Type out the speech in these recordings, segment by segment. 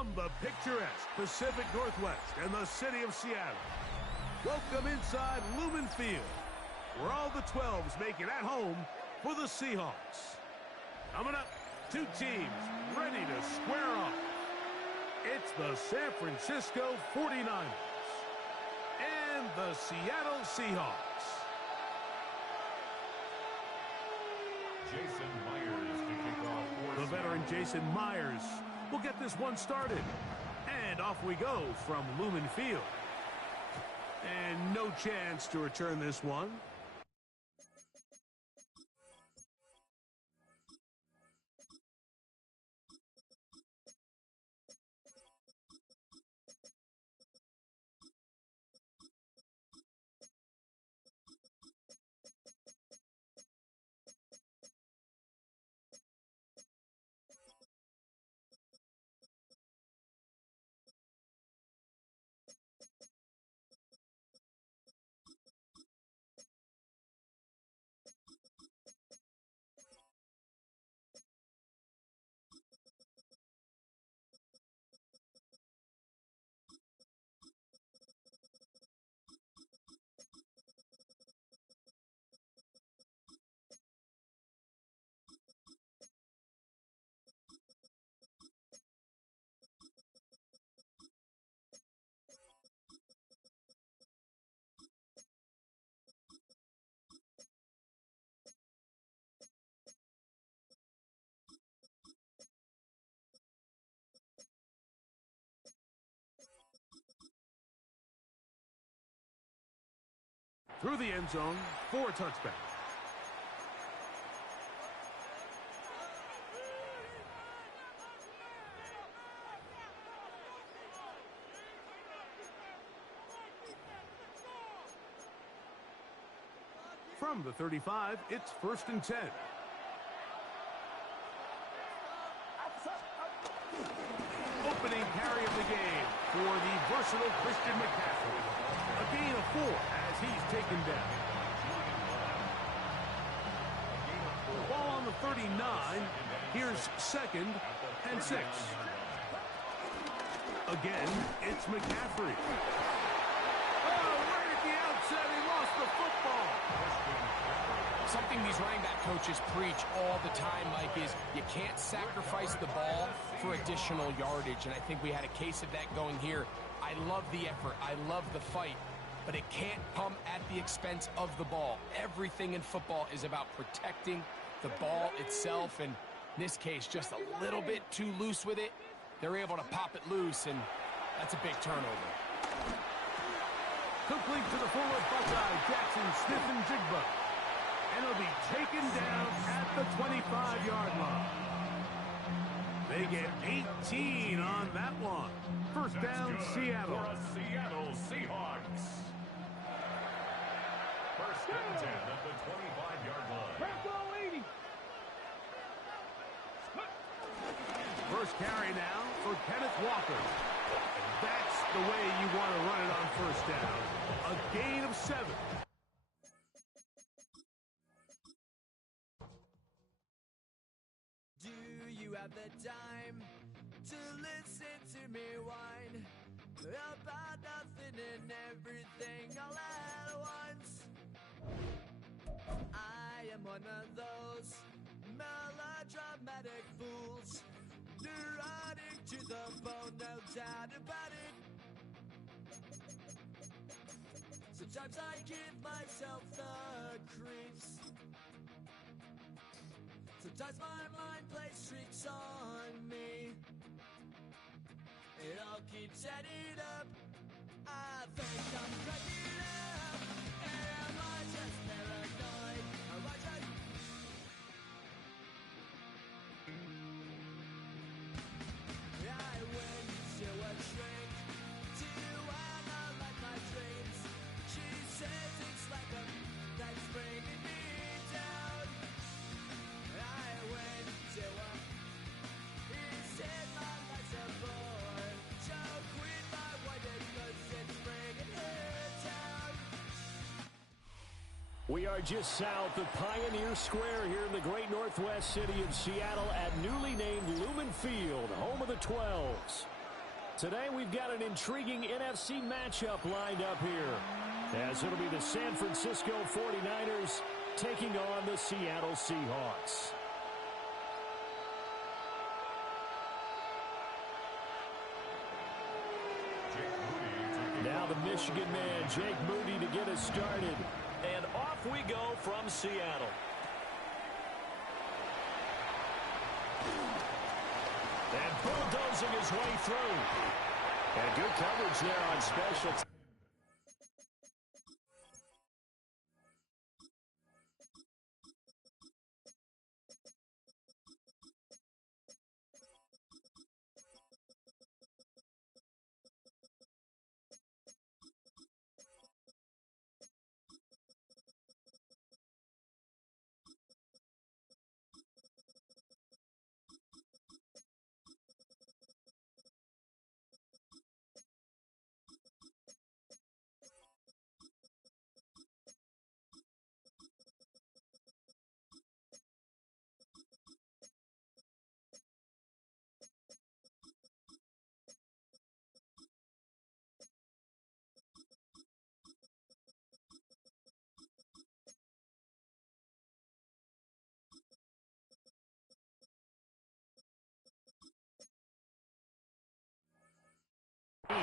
From the picturesque Pacific Northwest and the city of Seattle, welcome inside Lumen Field, where all the 12s make it at home for the Seahawks. Coming up, two teams ready to square off. It's the San Francisco 49ers and the Seattle Seahawks. Jason Myers to kick off. The veteran Jason Myers will get this one started. And off we go from Lumen Field. And no chance to return this one. Through the end zone for a touchback. From the 35, it's 1st and 10. Opening carry of the game for the versatile Christian McCaffrey. A gain of 4 as he's taken down. Ball on the 39. Here's 2nd and 6. Again, it's McCaffrey. Oh, right at the outset, he lost the football. Something these running back coaches preach all the time, Mike, is you can't sacrifice the ball for additional yardage, and I think we had a case of that going here. I love the effort. I love the fight. But it can't come at the expense of the ball. Everything in football is about protecting the ball itself, and in this case, just a little bit too loose with it. They're able to pop it loose, and that's a big turnover. Complete to the forward Buckeye, Jackson Smith-Njigba. And it'll be taken down at the 25-yard line. They get 18 on that one. First down, Seattle. Seattle Seahawks. First and 10 at the 25-yard line. First carry now for Kenneth Walker. And that's the way you want to run it on first down. A gain of 7. Do you have the time to listen to me whine about nothing and everything all at once? I am one of those melodramatic fools, neurotic to the bone, no doubt about it. Sometimes I give myself the creeps. Sometimes my mind plays tricks on me. It all keeps adding up. I think I'm cracking up. Am I just paranoid? Am I just... I went to a shrink to analyze my dreams. She says it's like a that's bringing me down. I went to a... He said my life's a bore. So quit my wife because it's bringing her down. We are just south of Pioneer Square here in the great northwest city of Seattle at newly named Lumen Field, home of the 12s. Today we've got an intriguing NFC matchup lined up here, as it'll be the San Francisco 49ers taking on the Seattle Seahawks. Now the Michigan man, Jake Moody, to get us started. And off we go from Seattle. And bulldozing his way through. And good coverage there on special.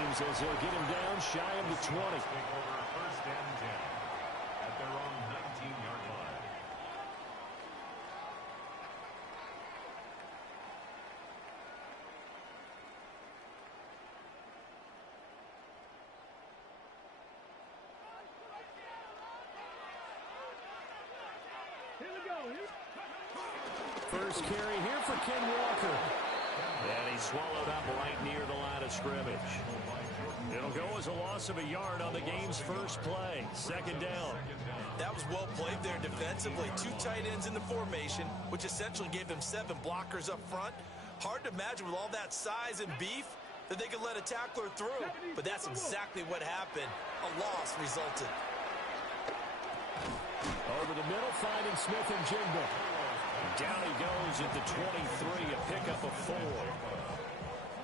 As they'll get him down shy of the 20. Take over first and 10 at their own 19-yard line. First carry here for Ken Walker. And he swallowed up right near the line of scrimmage. It'll go as a loss of a yard on the game's first play. Second down. That was well played there defensively. Two tight ends in the formation, which essentially gave them 7 blockers up front. Hard to imagine with all that size and beef that they could let a tackler through. But that's exactly what happened. A loss resulted. Over the middle, finding Smith and Jigba. Down he goes at the 23, a pickup of 4.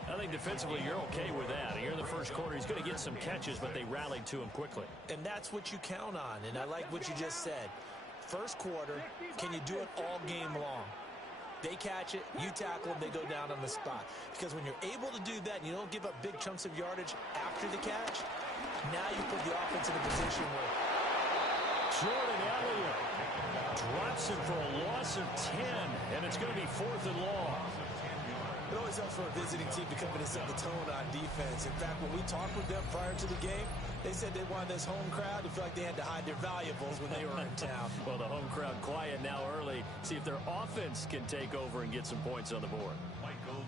I think defensively you're okay with that. Here in the first quarter, he's going to get some catches, but they rallied to him quickly. And that's what you count on, and I like what you just said. First quarter, can you do it all game long? They catch it, you tackle them, they go down on the spot. Because when you're able to do that and you don't give up big chunks of yardage after the catch, now you put the offense in a position where Jordan Elliott drops him for a loss of 10, and it's going to be 4th and long. it always helps for a visiting team to come in and set the tone on defense. In fact, when we talked with them prior to the game, they said they wanted this home crowd to feel like they had to hide their valuables when they were in town. Well, the home crowd quiet now early. See if their offense can take over and get some points on the board.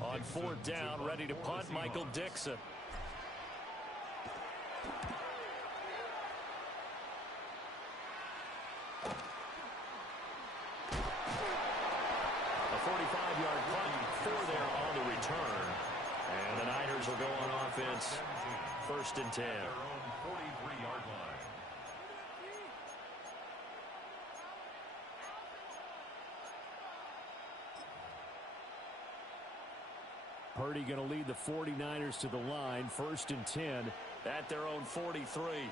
On 4th down, ready to punt, Michael Dixon. A 45-yard punt for there on the return. And the Niners will go on offense. 1st and 10. Their own 43-yard line. Purdy going to lead the 49ers to the line. 1st and 10 at their own 43.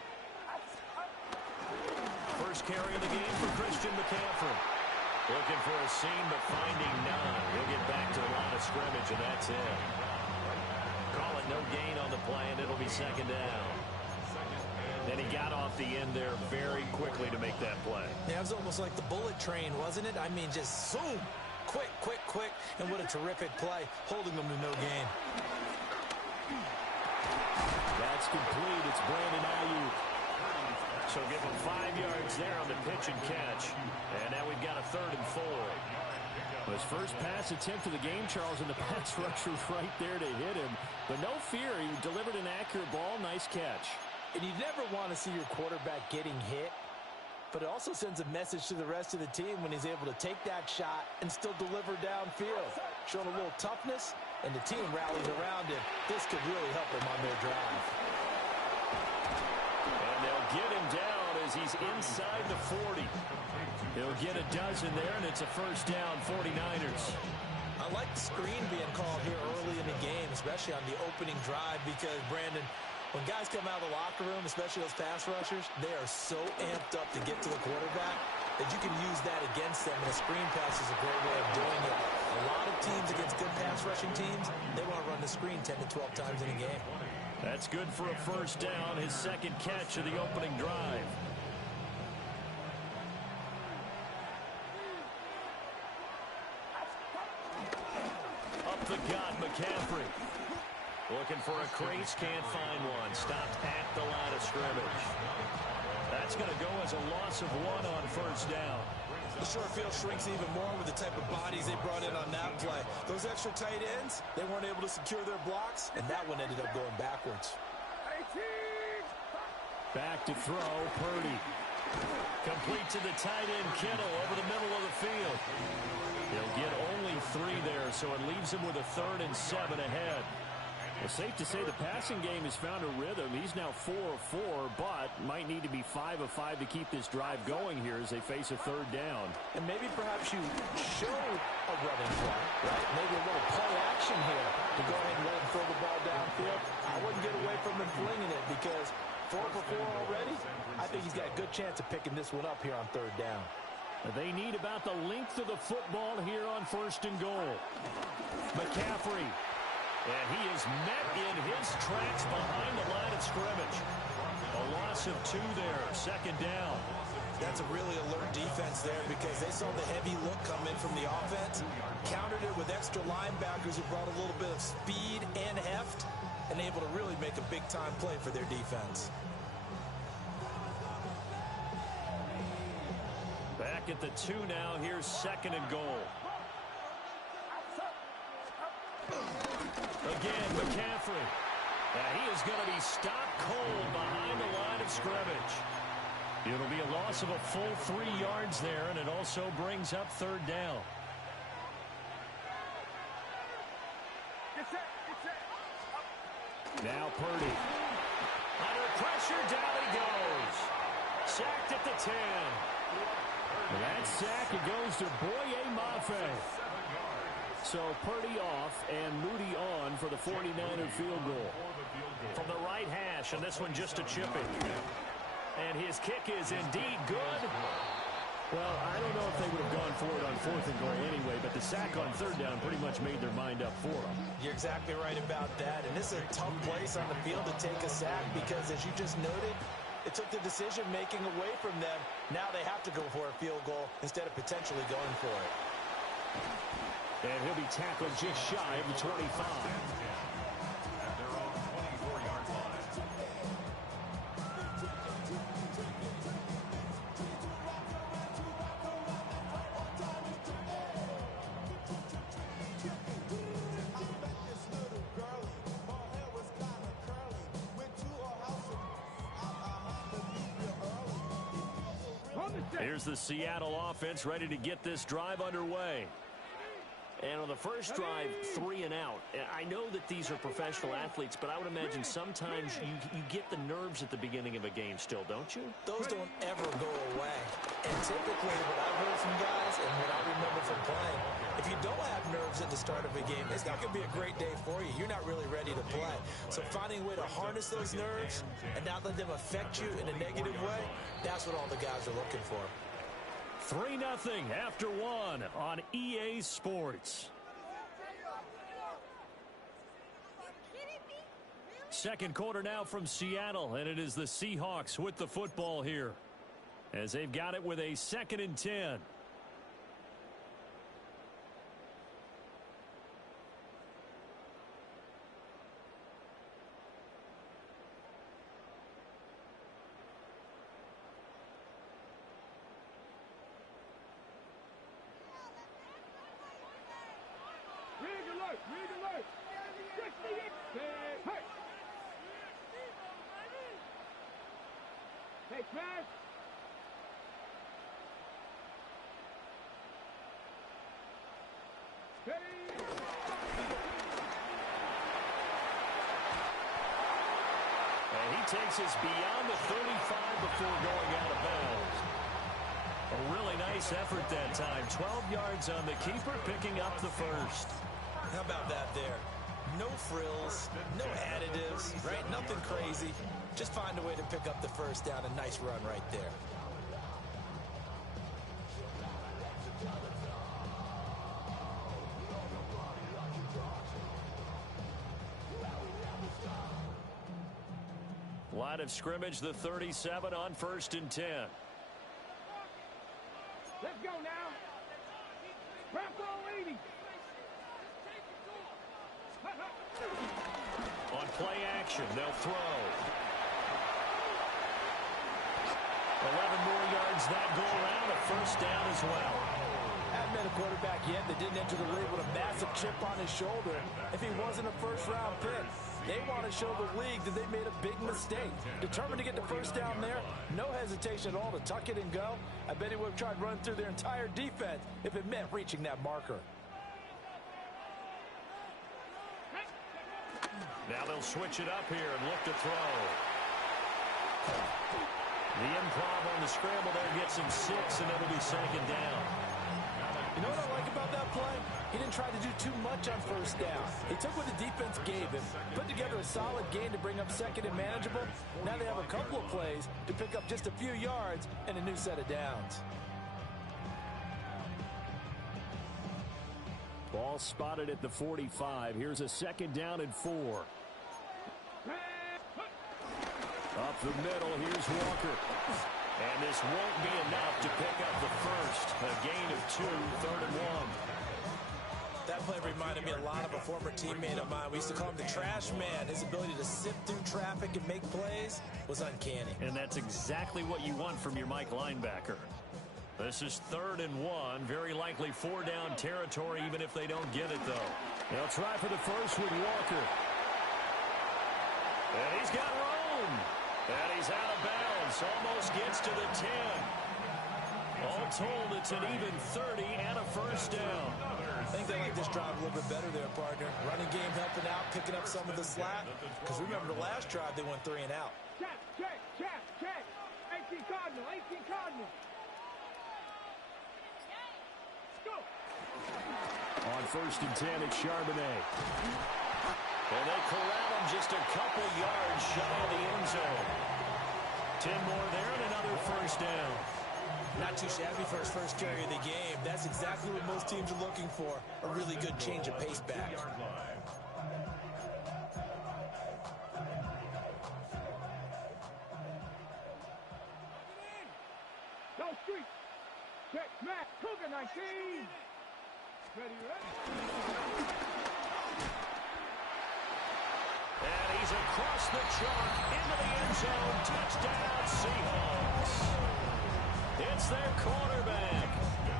First carry of the game for Christian McCaffrey. Looking for a seam, but finding none. He'll get back to the line of scrimmage, and that's it. Call it no gain on the play, and it'll be 2nd down. And he got off the end there very quickly to make that play. Yeah, it was almost like the bullet train, wasn't it? I mean, just zoom. Quick, quick, quick. And what a terrific play, holding them to no gain. That's complete. It's Brandon Ayuk. So give him 5 yards there on the pitch and catch. And now we've got a 3rd and 4. His first pass attempt of the game, Charles, and the pass rusher right there to hit him. But no fear, he delivered an accurate ball. Nice catch. And you never want to see your quarterback getting hit, but it also sends a message to the rest of the team when he's able to take that shot and still deliver downfield. Showing a little toughness, and the team rallies around him. This could really help him on their drive. And they'll get him down as he's inside the 40. He'll get a dozen there, and it's a 1st down, 49ers. I like the screen being called here early in the game, especially on the opening drive, because, Brandon, when guys come out of the locker room, especially those pass rushers, they are so amped up to get to the quarterback that you can use that against them, and a screen pass is a great way of doing it. A lot of teams against good pass rushing teams, they want to run the screen 10 to 12 times in a game. That's good for a first down, his second catch of the opening drive. Up the gut, McCaffrey. Looking for a crease, can't find one. Stopped at the line of scrimmage. That's going to go as a loss of 1 on first down. The short field shrinks even more with the type of bodies they brought in on that play. Those extra tight ends, they weren't able to secure their blocks, and that one ended up going backwards. Back to throw, Purdy. Complete to the tight end, Kittle, over the middle of the field. He'll get only 3 there, so it leaves him with a 3rd and 7 ahead. It's safe to say the passing game has found a rhythm. He's now 4 of 4, but might need to be 5 of 5 to keep this drive going here as they face a 3rd down. And maybe perhaps you show a running play, right? Maybe a little play action here to go ahead and let him throw the ball downfield. I wouldn't get away from him flinging it because 4 for 4 already. I think he's got a good chance of picking this one up here on 3rd down. They need about the length of the football here on 1st and goal. McCaffrey. And he is met in his tracks behind the line of scrimmage. A loss of 2 there, 2nd down. That's a really alert defense there because they saw the heavy look come in from the offense, countered it with extra linebackers who brought a little bit of speed and heft, and able to really make a big-time play for their defense. Back at the 2 now, here's 2nd and goal. Again, McCaffrey. He is going to be stopped cold behind the line of scrimmage. It'll be a loss of a full 3 yards there, and it also brings up 3rd down. Now Purdy. Under pressure, down he goes. Sacked at the 10. And that sack, it goes to Boye Mafe. So Purdy off and Moody on for the 49er field goal. From the right hash, and this one just a chipping. And his kick is indeed good. Well, I don't know if they would have gone for it on 4th and goal anyway, but the sack on 3rd down pretty much made their mind up for them. You're exactly right about that. And this is a tough place on the field to take a sack because, as you just noted, it took the decision-making away from them. Now they have to go for a field goal instead of potentially going for it. And he'll be tackled just shy of the 25. At their own 24-yard line. Here's the Seattle offense ready to get this drive underway. And on the first drive, 3 and out. I know that these are professional athletes, but I would imagine sometimes you get the nerves at the beginning of a game still, don't you? Those don't ever go away. And typically what I've heard from guys and what I remember from playing, if you don't have nerves at the start of a game, it's not going to be a great day for you. You're not really ready to play. So finding a way to harness those nerves and not let them affect you in a negative way, that's what all the guys are looking for. 3-0 after 1 on EA Sports. Second quarter now from Seattle, and it is the Seahawks with the football here as they've got it with a 2nd and 10. And he takes us beyond the 35 before going out of bounds. A really nice effort that time. 12 yards on the keeper, picking up the first. How about that there? No frills, no additives, right? Nothing crazy. Just find a way to pick up the first down. A nice run right there. Line of scrimmage, the 37 on 1st and 10. Let's go now. Bronco 80. On play action, they'll throw. 11 more yards that go around, a first down as well. Haven't been a quarterback yet that didn't enter the league with a massive chip on his shoulder. If he wasn't a first-round pick, they want to show the league that they made a big mistake. Determined to get the first down there, no hesitation at all to tuck it and go. I bet he would have tried running through their entire defense if it meant reaching that marker. Now they'll switch it up here and look to throw. The improv on the scramble there gets him 6, and it'll be 2nd down. You know what I like about that play? He didn't try to do too much on first down. He took what the defense gave him, put together a solid gain to bring up 2nd and manageable. Now they have a couple of plays to pick up just a few yards and a new set of downs. Ball spotted at the 45. Here's a 2nd down and 4. Up the middle, here's Walker. And this won't be enough to pick up the first. A gain of 2, 3rd and 1. That play reminded me a lot of a former teammate of mine. We used to call him the trash man. His ability to sift through traffic and make plays was uncanny. And that's exactly what you want from your Mike linebacker. This is 3rd and 1. Very likely 4-down territory, even if they don't get it, though. They'll try for the first with Walker. And he's got room. And he's out of bounds. Almost gets to the 10. All told, it's an even 30 and a first down. I think they like this drive a little bit better there, partner. Running game helping out, picking up some of the slack. Because remember, the last drive, they went 3 and out. Check, check, check, check. 18 Cardinal, 18 Cardinal. Go. On 1st and 10, it's Charbonnet. And they corral him just a couple yards shy of the end zone. 10 more there and another first down. Not too shabby for his first carry of the game. That's exactly what most teams are looking for. A really good change of pace back. Go street. Check, Matt. Cougar 19. Ready, ready. And he's across the chalk into the end zone. Touchdown, Seahawks. It's their quarterback,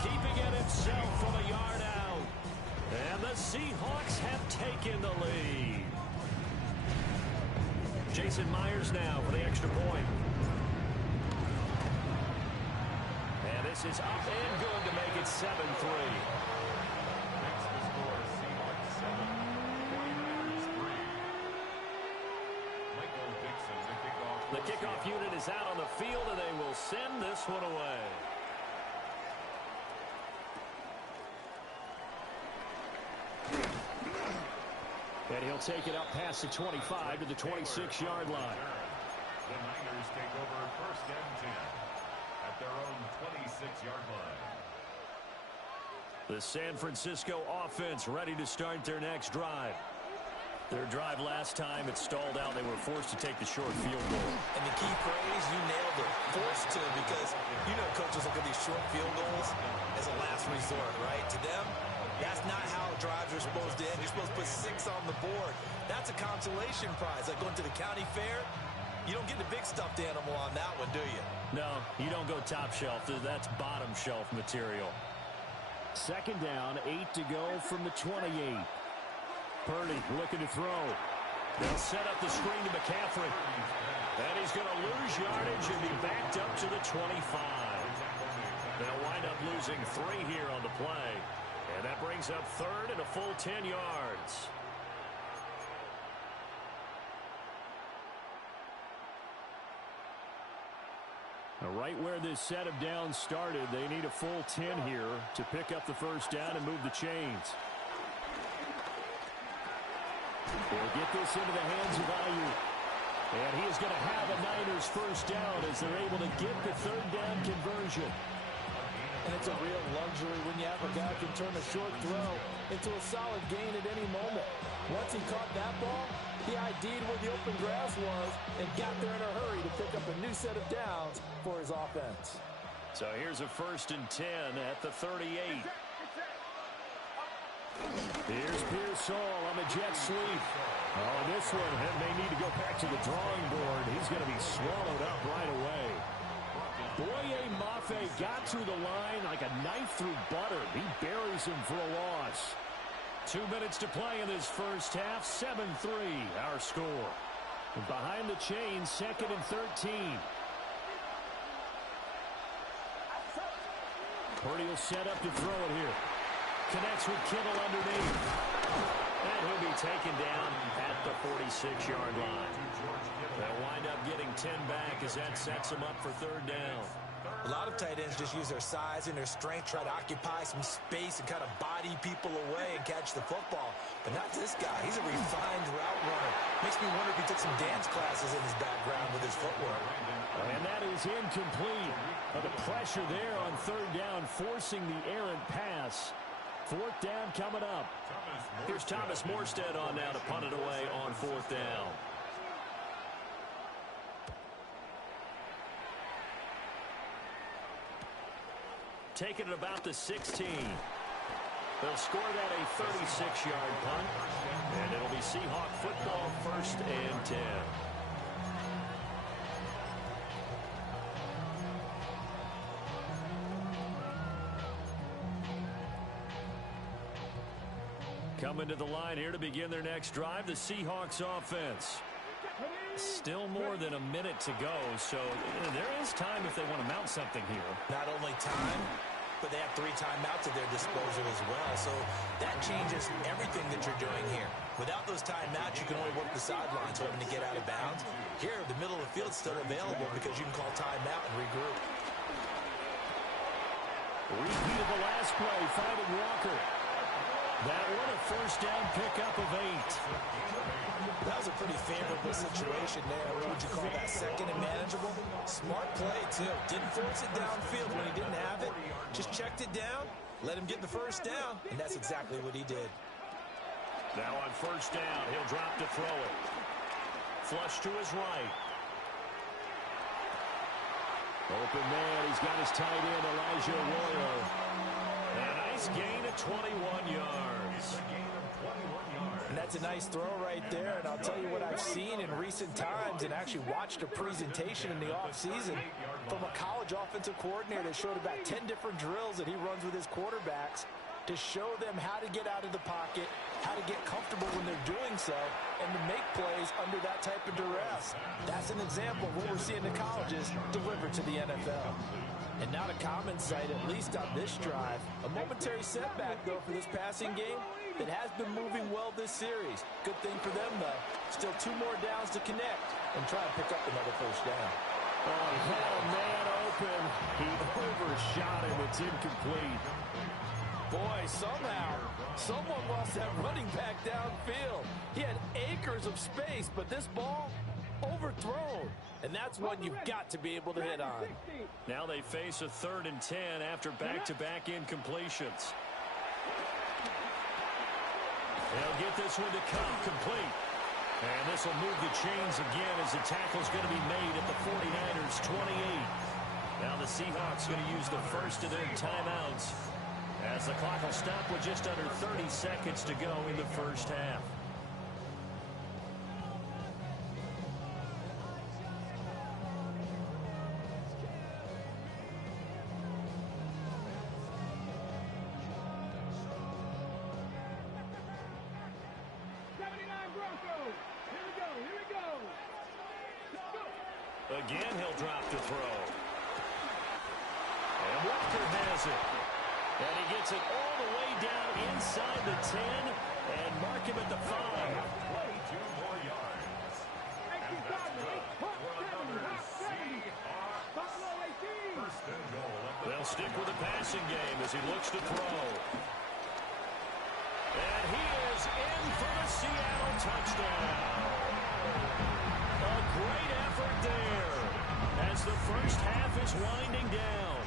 keeping it himself from a yard out. And the Seahawks have taken the lead. Jason Myers now for the extra point. And this is up and good to make it 7-3. The kickoff unit is out on the field, and they will send this one away. And he'll take it up past the 25 to the 26-yard line. The Niners take over 1st and 10 at their own 26-yard line. The San Francisco offense ready to start their next drive. Their drive last time, it stalled out. They were forced to take the short field goal. And the key phrase, you nailed it. Forced to, because you know coaches look at these short field goals as a last resort, right? To them, that's not how drives are supposed to end. You're supposed to put 6 on the board. That's a consolation prize. Like going to the county fair, you don't get the big stuffed animal on that one, do you? No, you don't go top shelf. That's bottom shelf material. 2nd down, 8 to go from the 28. Purdy looking to throw. They'll set up the screen to McCaffrey. And he's going to lose yardage and be backed up to the 25. They'll wind up losing 3 here on the play. And that brings up 3rd and a full 10 yards. Right where this set of downs started, they need a full 10 here to pick up the first down and move the chains. They'll get this into the hands of Ayuk. And he is going to have a Niners first down as they're able to get the third down conversion. And it's a real luxury when you have a guy who can turn a short throw into a solid gain at any moment. Once he caught that ball, he ID'd where the open grass was and got there in a hurry to pick up a new set of downs for his offense. So here's a 1st and 10 at the 38. Here's Pearsall on the jet sweep. Oh, this one may need to go back to the drawing board. He's going to be swallowed up right away. Boye Mafe got through the line like a knife through butter. He buries him for a loss. 2 minutes to play in this first half. 7-3 our score. And behind the chains, 2nd and 13. Purdy will set up to throw it here. Connects with Kittle underneath. And he'll be taken down at the 46-yard line. They'll wind up getting 10 back as that sets them up for third down. A lot of tight ends just use their size and their strength, try to occupy some space and kind of body people away and catch the football. But not this guy. He's a refined route runner. Makes me wonder if he took some dance classes in his background with his footwork. And that is incomplete. But the pressure there on third down, forcing the errant pass. Fourth down coming up. Here's Thomas Morstead on now to punt it away on fourth down. Taking it about the 16. They'll score that a 36-yard punt. And it'll be Seahawk football, 1st and 10. Coming to the line here to begin their next drive, the Seahawks offense. Still more than a minute to go, so there is time if they want to mount something here. Not only time, but they have 3 timeouts at their disposal as well, so that changes everything that you're doing here. Without those timeouts, you can only work the sidelines hoping to get out of bounds. Here, the middle of the field is still available because you can call timeout and regroup. Repeat of the last play, finding Walker. That one a first down pickup of 8. That was a pretty favorable situation there. What would you call that, 2nd and manageable? Smart play, too. Didn't force it downfield when he didn't have it. Just checked it down, let him get the first down, and that's exactly what he did. Now on first down, he'll drop to throw it. Flush to his right. Open man, he's got his tight end, Elijah Arroyo. A nice gain of 21 yards. And that's a nice throw right there, and I'll tell you what I've seen in recent times and actually watched a presentation in the offseason from a college offensive coordinator that showed about 10 different drills that he runs with his quarterbacks to show them how to get out of the pocket, how to get comfortable when they're doing so, and to make plays under that type of duress. That's an example of what we're seeing the colleges deliver to the NFL. And not a common sight, at least on this drive. A momentary setback, though, for this passing game that has been moving well this series. Good thing for them, though. Still 2 more downs to connect and try and pick up another first down. Oh, he had a man open. He overshot him. It's incomplete. Boy, somehow, someone lost that running back downfield. He had acres of space, but this ball overthrown. And that's one you've got to be able to hit on. Now they face a 3rd and 10 after back-to-back incompletions. They'll get this one to come complete. And this will move the chains again as the tackle's going to be made at the 49ers 28. Now the Seahawks going to use the first of their timeouts as the clock will stop with just under 30 seconds to go in the first half. Again, he'll drop to throw. And Walker has it. And he gets it all the way down inside the 10 and mark him at the 5. 2 more yards. And that's good for another Seahawks They'll stick with the passing game as he looks to throw. And he is in for the Seattle touchdown. A great effort there as the first half is winding down.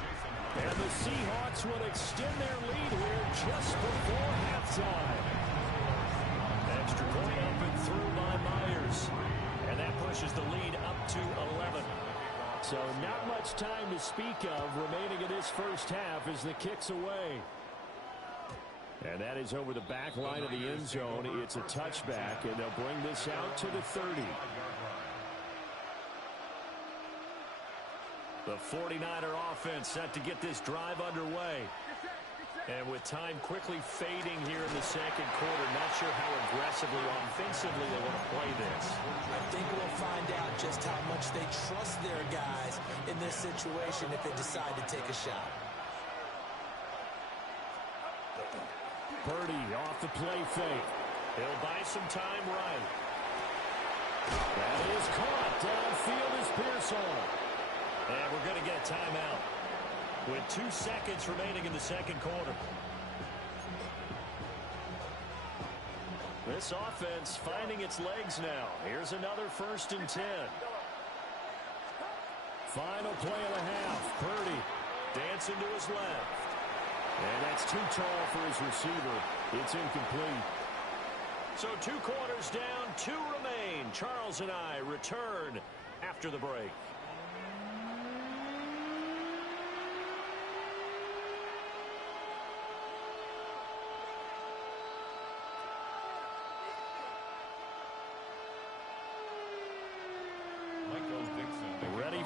And the Seahawks will extend their lead here just before halftime. Extra point up and through by Myers. And that pushes the lead up to 11. So not much time to speak of remaining in this first half as the kick's away. And that is over the back line of the end zone. It's a touchback, and they'll bring this out to the 30. The 49er offense set to get this drive underway. And with time quickly fading here in the second quarter, not sure how aggressively offensively they want to play this. I think we'll find out just how much they trust their guys in this situation if they decide to take a shot. Purdy off the play fake. He'll buy some time right. That is caught. Downfield is Pearsall. And we're going to get a timeout with 2 seconds remaining in the second quarter. This offense finding its legs now. Here's another 1st and 10. Final play of the half. Purdy dancing to his left. And that's too tall for his receiver. It's incomplete. So 2 quarters down, 2 remain. Charles and I return after the break.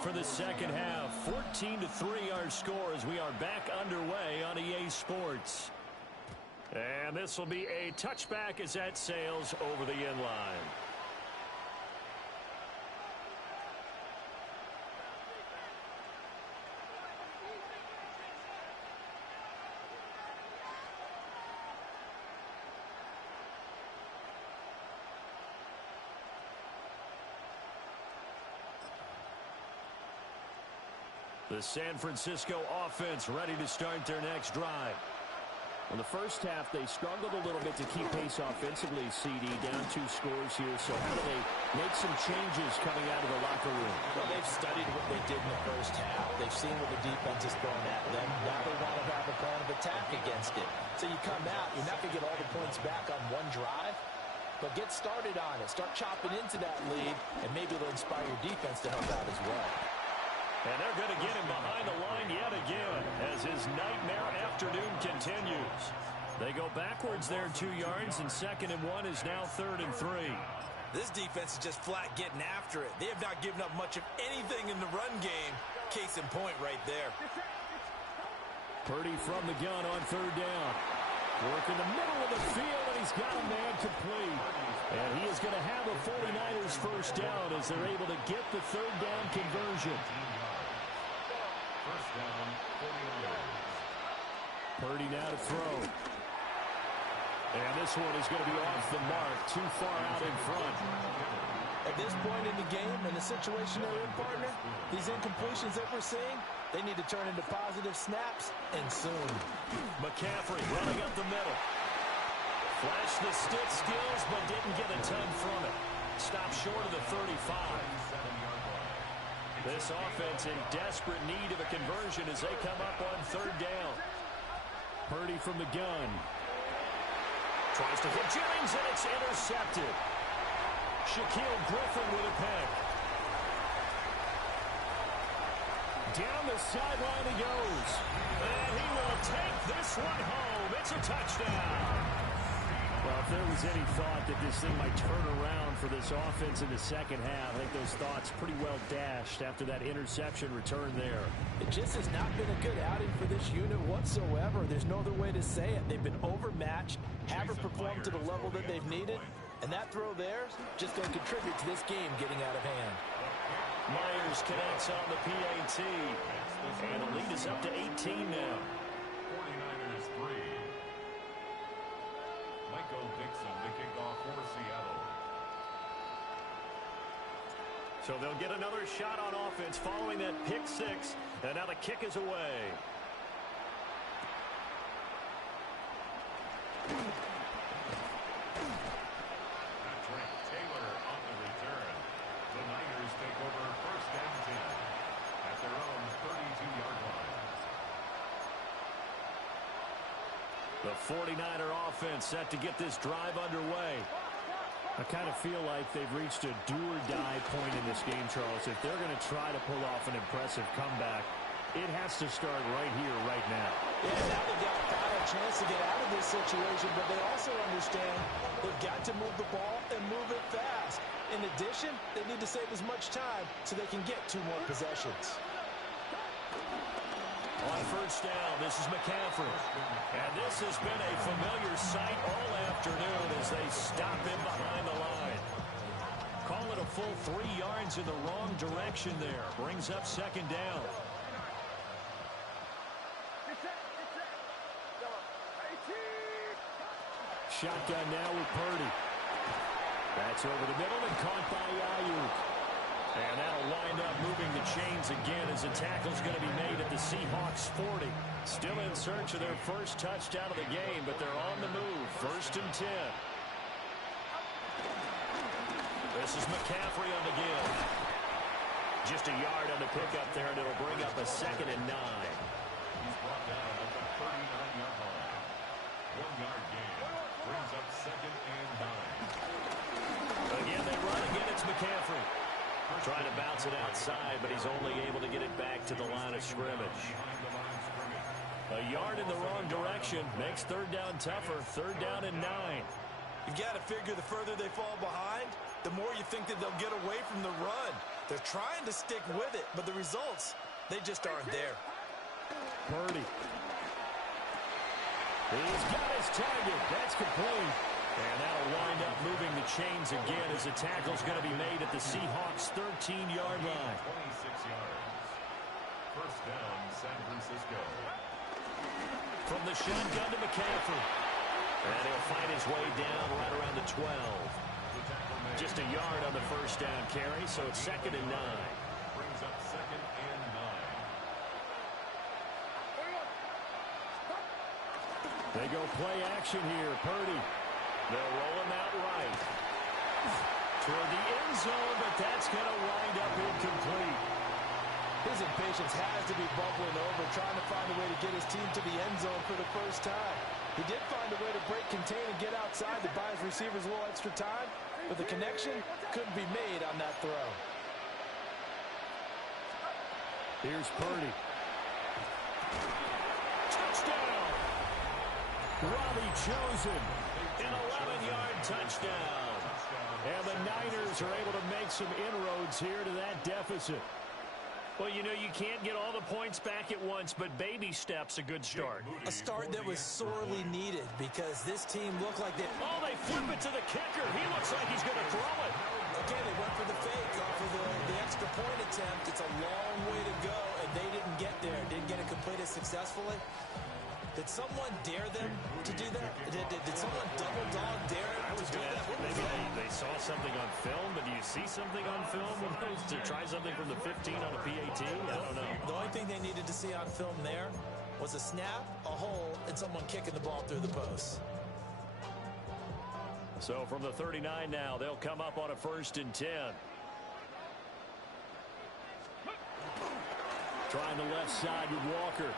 For the second half, 14-3 our score as we are back underway on EA Sports. And this will be a touchback as that sails over the end line. The San Francisco offense ready to start their next drive. In the first half, they struggled a little bit to keep pace offensively, CD, down 2 scores here. So how do they make some changes coming out of the locker room? Well, they've studied what they did in the first half. They've seen what the defense is throwing at them. Now they want to have a plan of attack against it. So you come out, you're not going to get all the points back on one drive, but get started on it. Start chopping into that lead, and maybe it'll inspire your defense to help out as well. And they're going to get him behind the line yet again as his nightmare afternoon continues. They go backwards there 2 yards, and 2nd and 1 is now 3rd and 3. This defense is just flat getting after it. They have not given up much of anything in the run game. Case in point right there. Purdy from the gun on 3rd down. Work in the middle of the field, and he's got a man complete. And he is going to have a 49ers first down as they're able to get the 3rd down conversion. First down, 49ers. Purdy now to throw. And this one is going to be off the mark, too far out in front. At this point in the game, in the situation they're in, partner, these incompletions that we're seeing, they need to turn into positive snaps, and soon. McCaffrey running up the middle. Flashed the stick skills, but didn't get a ton from it. Stopped short of the 35. This offense in desperate need of a conversion as they come up on 3rd down. Purdy from the gun. Tries to hit Jennings, and it's intercepted. Shaquille Griffin with a pick. Down the sideline he goes. And he will take this one home. It's a touchdown. Well, if there was any thought that this thing might turn around for this offense in the second half, I think those thoughts pretty well dashed after that interception return there. It just has not been a good outing for this unit whatsoever. There's no other way to say it. They've been overmatched, haven't performed to the level that they've needed, and that throw there is just going to contribute to this game getting out of hand. Myers connects on the PAT, and the lead is up to 18 now. 49ers 3. Michael Dixon to kick off for Seattle. So they'll get another shot on offense following that pick 6, and now the kick is away. The 49er offense set to get this drive underway. I kind of feel like they've reached a do-or-die point in this game, Charles. If they're going to try to pull off an impressive comeback, it has to start right here, right now. Yeah, now they've got a final chance to get out of this situation, but they also understand they've got to move the ball and move it fast. In addition, they need to save as much time so they can get 2 more possessions. On first down, this is McCaffrey. And this has been a familiar sight all afternoon as they stop him behind the line. Call it a full 3 yards in the wrong direction there. Brings up second down. Shotgun now with Purdy. That's over the middle and caught by Ayuk. And that'll wind up moving the chains again as the tackle's going to be made at the Seahawks 40. Still in search of their first touchdown of the game, but they're on the move. 1st and 10. This is McCaffrey on the give. Just a yard on the pickup there, and it'll bring up a 2nd and 9. He's brought down at the 39-yard line. 1-yard gain. Brings up 2nd and 9. Again, they run. Again, it's McCaffrey. Trying to bounce it outside, but he's only able to get it back to the line of scrimmage. A yard in the wrong direction makes 3rd down tougher. 3rd down and 9. You've got to figure the further they fall behind, the more you think that they'll get away from the run. They're trying to stick with it, but the results, they just aren't there. Purdy. He's got his target. That's complete. And that'll wind up moving the chains again as the tackle's going to be made at the Seahawks' 13-yard line. 26 yards. First down, San Francisco. From the shotgun to McCaffrey. And he'll find his way down right around the 12. Just a yard on the first down carry, so it's 2nd and 9. Brings up 2nd and 9. They go play action here. Purdy. They'll roll him out right. Toward the end zone, but that's going to wind up incomplete. His impatience has to be bubbling over, trying to find a way to get his team to the end zone for the first time. He did find a way to break, contain, and get outside to buy his receivers a little extra time, but the connection couldn't be made on that throw. Here's Purdy. Touchdown! Robbie Chosen. An 11-yard touchdown. And the Niners are able to make some inroads here to that deficit. Well, you know, you can't get all the points back at once, but baby steps a good start. A start that was sorely needed because this team looked like they... Oh, they flip it to the kicker. He looks like he's going to throw it. Okay, they went for the fake off of the extra point attempt. It's a long way to go, and they didn't get there. Didn't get it completed successfully. Did someone dare them to do that? Did someone double dog dare them to do that? Maybe they saw something on film, but do you see something on film with those to try something from the 15 on a PAT? I don't know. The only thing they needed to see on film there was a snap, a hole, and someone kicking the ball through the post. So from the 39 now, they'll come up on a 1st and 10. Trying the left side with Walker.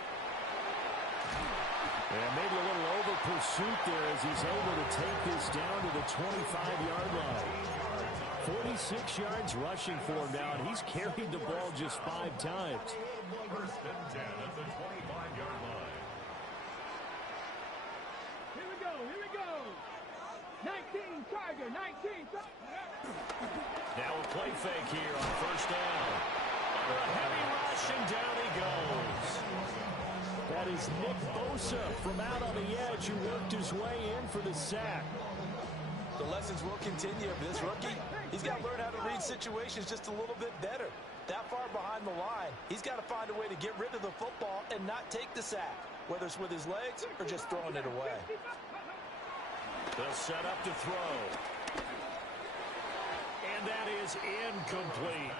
And maybe a little over pursuit there as he's able to take this down to the 25-yard line. 46 yards rushing for him now, and he's carried the ball just 5 times. 1st and 10 at the 25-yard line. Here we go, here we go. 19, Tiger, 19. Now a play fake here on 1st down. Under a heavy rush, and down he goes. That is Nick Bosa from out on the edge who worked his way in for the sack. The lessons will continue for this rookie. He's got to learn how to read situations just a little bit better. That far behind the line, he's got to find a way to get rid of the football and not take the sack, whether it's with his legs or just throwing it away. They'll set up to throw. And that is incomplete.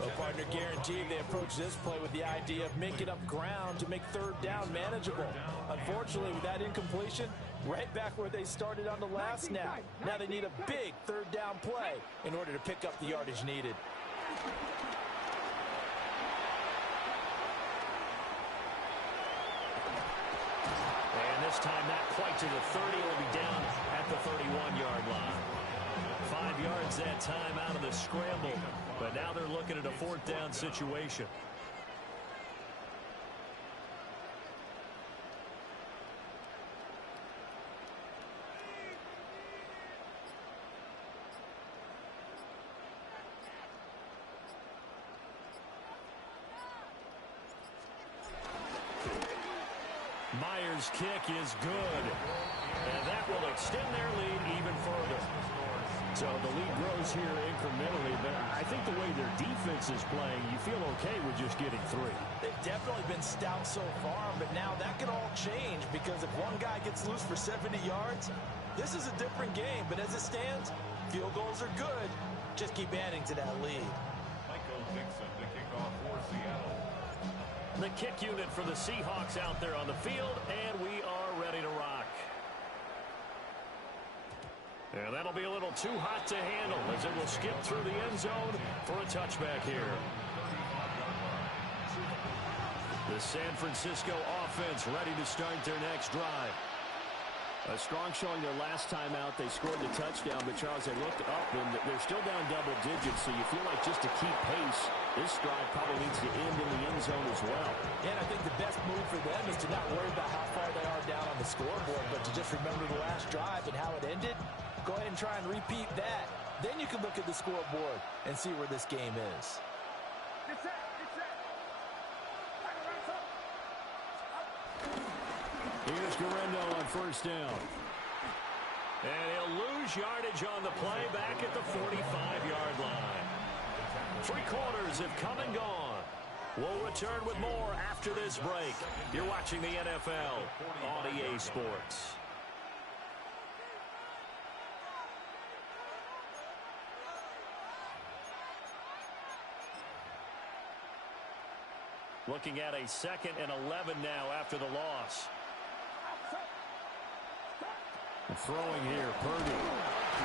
Well, partner, guaranteed they approach this play with the idea of making up ground to make 3rd down manageable. Unfortunately, with that incompletion, right back where they started on the last snap. Now they need a big 3rd down play in order to pick up the yardage needed. And this time not quite to the 30. It'll be down at the 31-yard line. 5 yards that time out of the scramble. But now they're looking at a 4th down situation. Myers' kick is good. And that will extend their lead even further. So the lead grows here incrementally, but I think the way their defense is playing, you feel okay with just getting 3. They've definitely been stout so far, but now that could all change because if one guy gets loose for 70 yards, this is a different game. But as it stands, field goals are good. Just keep adding to that lead. Michael Dixon to kick off for Seattle. The kick unit for the Seahawks out there on the field, and we are ready to rock. And that'll be a little too hot to handle as it will skip through the end zone for a touchback here. The San Francisco offense ready to start their next drive. A strong showing their last time out. They scored the touchdown, but Charles, they looked up, and they're still down double digits, so you feel like just to keep pace, this drive probably needs to end in the end zone as well. And I think the best move for them is to not worry about how far they are down on the scoreboard, but to just remember the last drive and how it ended. Go ahead and try and repeat that. Then you can look at the scoreboard and see where this game is. Here's Guerrero on 1st down. And he'll lose yardage on the play back at the 45-yard line. 3 quarters have come and gone. We'll return with more after this break. You're watching the NFL on EA Sports. Looking at a 2nd and 11 now after the loss. Throwing here, Purdy.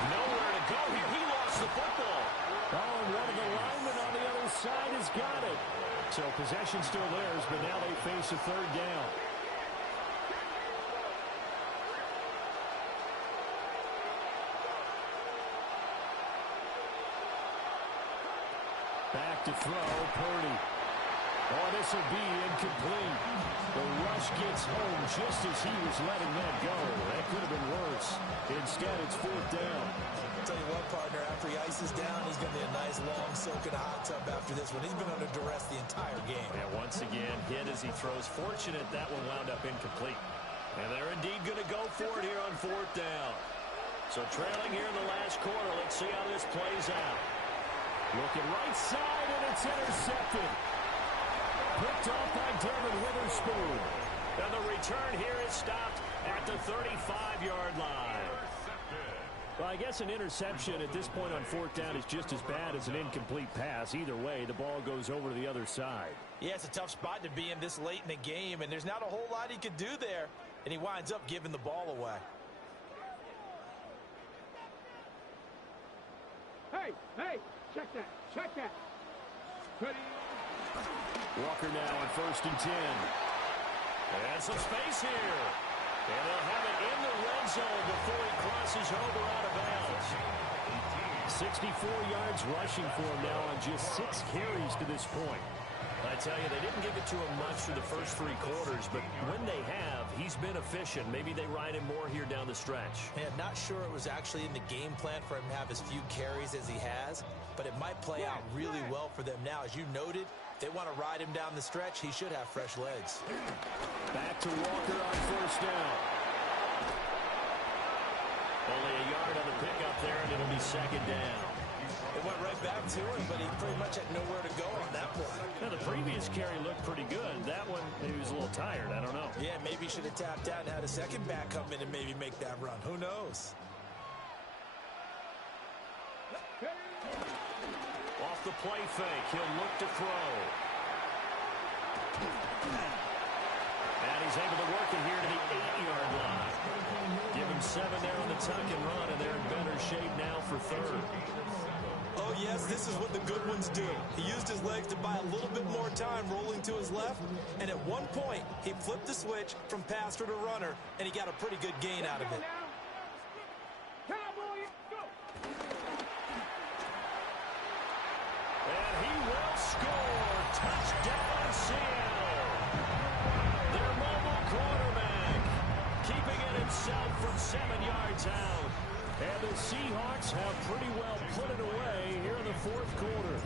Nowhere to go here. He lost the football. Oh, and one of the linemen on the other side has got it. So possession still theirs, but now they face a 3rd down. Back to throw, Purdy. Oh, this will be incomplete. The rush gets home just as he was letting that go. That could have been worse. Instead, it's 4th down. I'll tell you what, partner, after he ices down, he's going to be a nice long soak in a hot tub after this one. He's been under duress the entire game. Yeah, once again, hit as he throws. Fortunate that one wound up incomplete. And they're indeed going to go for it here on 4th down. So trailing here in the last quarter. Let's see how this plays out. Looking right side, and it's intercepted. Picked off by Devin Witherspoon. And the return here is stopped at the 35-yard line. Well, I guess an interception at this point on 4th down is just as bad as an incomplete pass. Either way, the ball goes over to the other side. Yeah, it's a tough spot to be in this late in the game, and there's not a whole lot he could do there, and he winds up giving the ball away. Hey, check that. Ready. Walker now on 1st and 10. And some space here. And they'll have it in the red zone before he crosses over out of bounds. 64 yards rushing for him now on just 6 carries to this point. I tell you, they didn't give it to him much through the first 3 quarters, but when they have, he's been efficient. Maybe they ride him more here down the stretch. Man, not sure it was actually in the game plan for him to have as few carries as he has, but it might play out really well for them now. As you noted, they want to ride him down the stretch. He should have fresh legs. Back to Walker on 1st down. Only a yard on the pickup there, and it'll be 2nd down. It went right back to him, but he pretty much had nowhere to go on that one. Now, the previous carry looked pretty good. That one, maybe he was a little tired. I don't know. Yeah, maybe he should have tapped out and had a second back come in and maybe make that run. Who knows? Off the play fake, he'll look to throw. And he's able to work it here to the 8-yard line. Give him 7 there on the tuck and run, and they're in better shape now for third. Oh, yes, this is what the good ones do. He used his legs to buy a little bit more time rolling to his left, and at one point, he flipped the switch from passer to runner, and he got a pretty good gain out of it. And he will score. Touchdown, Seattle. Their mobile quarterback keeping it himself from 7 yards out. And the Seahawks have pretty well put it away here in the fourth quarter.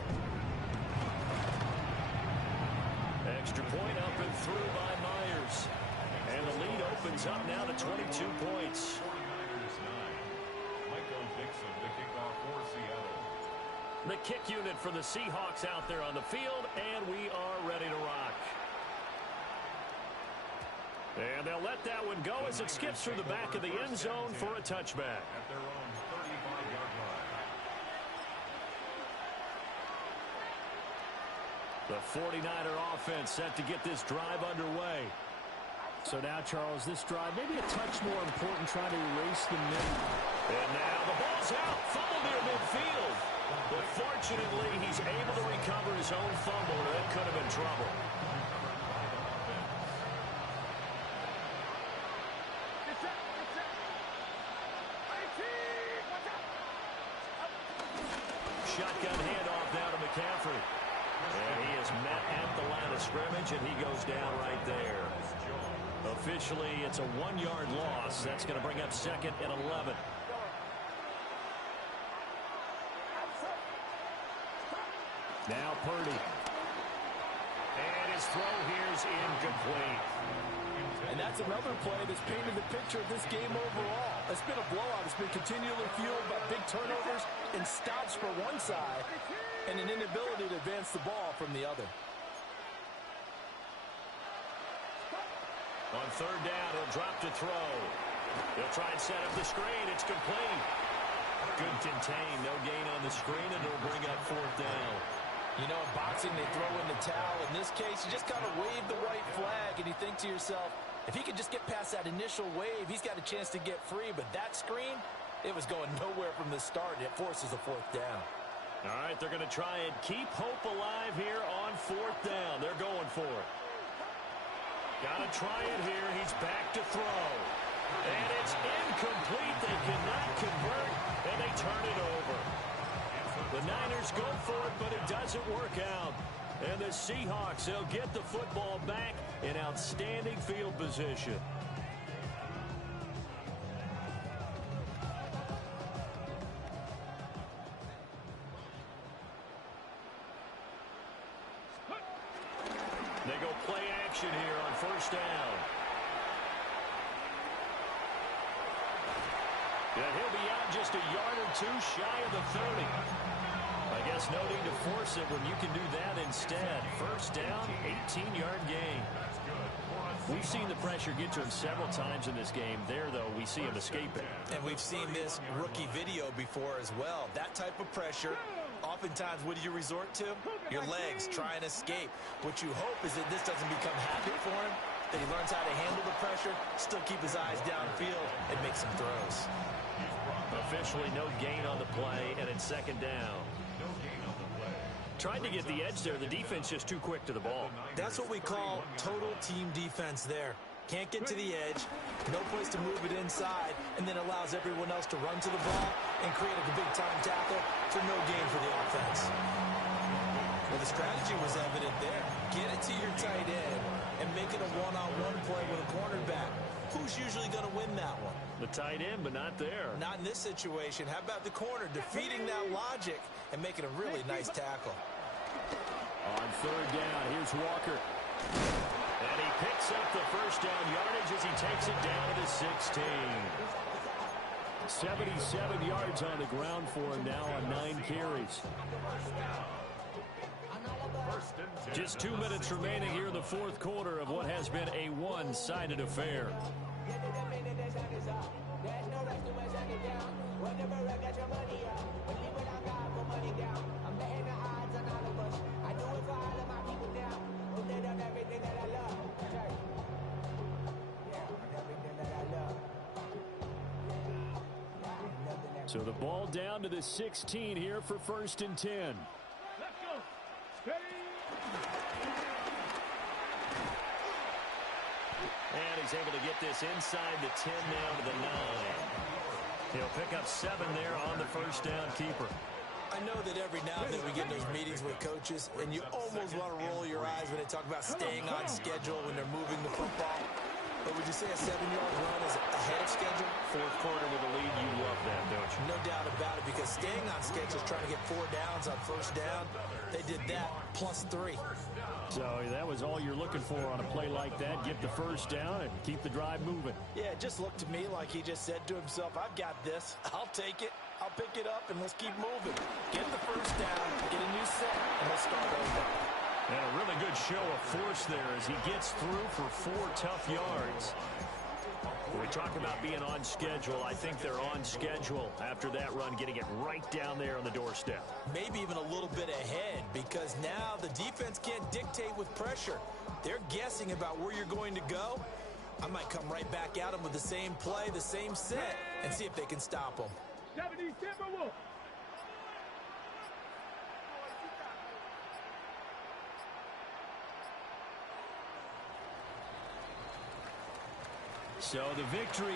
Extra point up and through by Myers. And the lead opens up now to 22 points. 49ers 9. Michael Dixon, the kickoff for Seattle. The kick unit for the Seahawks out there on the field, and we are ready to rock. And they'll let that one go as it skips through the back of the end zone for a touchback. At their own 35-yard line. The 49er offense set to get this drive underway. So now, Charles, this drive maybe a touch more important, trying to erase the middle. And now the ball's out, fumble near midfield. But fortunately, he's able to recover his own fumble, or that could have been trouble. Shotgun handoff now to McCaffrey. And he is met at the line of scrimmage, and he goes down right there. Officially, it's a 1-yard loss. That's going to bring up 2nd and 11. Now Purdy. And his throw here is incomplete. And that's another play that's painted the picture of this game overall. It's been a blowout. It's been continually fueled by big turnovers and stops for one side and an inability to advance the ball from the other. On 3rd down, he'll drop to throw. He'll try and set up the screen. It's complete. Good contain. No gain on the screen, and it'll bring up 4th down. You know, in boxing, they throw in the towel. In this case, you just kind of wave the white flag, and you think to yourself, if he could just get past that initial wave, he's got a chance to get free. But that screen, it was going nowhere from the start. It forces a 4th down. All right, they're going to try and keep hope alive here on 4th down. They're going for it. Got to try it here. He's back to throw. And it's incomplete. They cannot convert, and they turn it over. The Niners go for it, but it doesn't work out. And the Seahawks, they'll get the football back in outstanding field position. They go play action here on 1st down. And he'll be out just a yard or 2 shy of the 30. I guess no need to force it when you can do that instead. 1st down, 18-yard gain. We've seen the pressure get to him several times in this game. There, though, we see him escaping. And we've seen this rookie video before as well. That type of pressure, oftentimes, what do you resort to? Your legs, try and escape. What you hope is that this doesn't become habit for him, that he learns how to handle the pressure, still keep his eyes downfield, and make some throws. Officially no gain on the play, and it's 2nd down. Tried to get the edge there. The defense just too quick to the ball. That's what we call total team defense there. Can't get to the edge, no place to move it inside, and then allows everyone else to run to the ball and create a big-time tackle for no gain for the offense. Well, the strategy was evident there. Get it to your tight end and make it a one-on-one play with a cornerback. Who's usually going to win that one? The tight end, but not there. Not in this situation. How about the corner defeating that logic and making a really nice tackle? On 3rd down, here's Walker. And he picks up the 1st down yardage as he takes it down to the 16. 77 yards on the ground for him now on 9 carries. Just 2 minutes remaining here in the 4th quarter of what has been a one-sided affair. So the ball down to the 16 here for 1st and 10. Let's go. Ready? And he's able to get this inside the 10 now to the 9. He'll pick up 7 there on the first down keeper. I know that every now and then we get in those meetings with coaches, and you almost want to roll your eyes when they talk about staying on schedule when they're moving the football. But would you say a 7-yard run is ahead of schedule? Fourth quarter with a lead, you love that, don't you? No doubt about it, because staying on schedule is trying to get 4 downs on first down. They did that plus 3. So that was all you're looking for on a play like that. Get the first down and keep the drive moving. Yeah, it just looked to me like he just said to himself, I've got this. I'll take it. I'll pick it up, and let's keep moving. Get the first down, get a new set, and let's start over. And a really good show of force there as he gets through for 4 tough yards. When we talk about being on schedule, I think they're on schedule after that run, getting it right down there on the doorstep. Maybe even a little bit ahead, because now the defense can't dictate with pressure. They're guessing about where you're going to go. I might come right back at them with the same play, the same set, and see if they can stop them. 70 Timberwolves. So the victory